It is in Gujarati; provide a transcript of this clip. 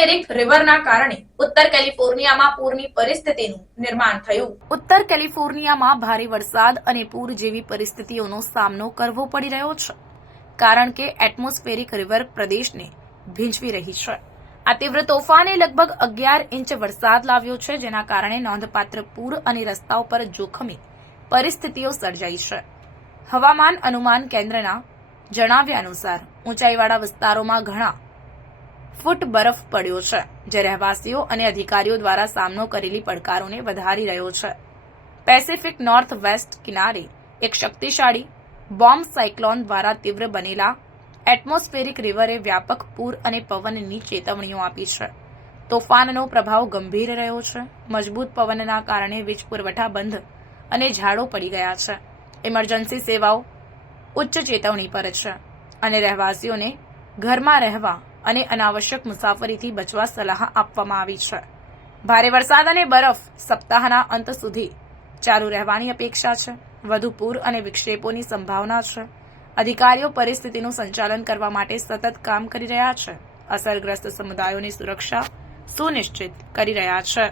એટમોસ્ફેરિક રિવરના કારણે ઉત્તર કેલિફોર્નિયામાં પૂરની પરિસ્થિતિનું નિર્માણ થયું. ઉત્તર કેલિફોર્નિયામાં ભારે વરસાદ અને પૂર જેવી પરિસ્થિતિઓનો સામનો કરવો પડી રહ્યો છે, કારણ કે એટમોસ્ફેરિક રિવર પ્રદેશને ભીંજવી રહી છે. આ તીવ્ર તોફાને લગભગ અગિયાર ઇંચ વરસાદ લાવ્યો છે, જેના કારણે નોંધપાત્ર પૂર અને રસ્તાઓ પર જોખમી પરિસ્થિતિઓ સર્જાઈ છે. હવામાન અનુમાન કેન્દ્રના જણાવ્યા અનુસાર, ઊંચાઈવાળા વિસ્તારોમાં ઘણા ફૂટ બરફ પડ્યો છે, જે રહેવાસીઓ અને અધિકારીઓ દ્વારા સામનો કરેલી પડકારોને વધારી રહ્યો છે. પેસિફિક નોર્થ વેસ્ટ કિનારે એક શક્તિશાળી બોમ્બ સાયક્લોન દ્વારા તીવ્ર બનેલા એટમોસ્ફેરિક રિવરે વ્યાપક પૂર અને પવનની ચેતવણીઓ આપી છે. તોફાનનો પ્રભાવ ગંભીર રહ્યો છે. મજબૂત પવનના કારણે વીજ પુરવઠા બંધ અને ઝાડો પડી ગયા છે. ઇમરજન્સી સેવાઓ ઉચ્ચ ચેતવણી પર છે અને રહેવાસીઓને ઘરમાં રહેવા અને અનાવશ્યક મુસાફરીથી બચવા સલાહ આપવામાં આવી છે. ભારે વરસાદ અને બરફ સપ્તાહના અંત સુધી ચાલુ રહેવાની અપેક્ષા છે. વધુ પૂર અને વિક્ષેપોની સંભાવના છે. અધિકારીઓ પરિસ્થિતિનું સંચાલન કરવા માટે સતત કામ કરી રહ્યા છે. અસરગ્રસ્ત સમુદાયોની સુરક્ષા સુનિશ્ચિત કરી રહ્યા છે.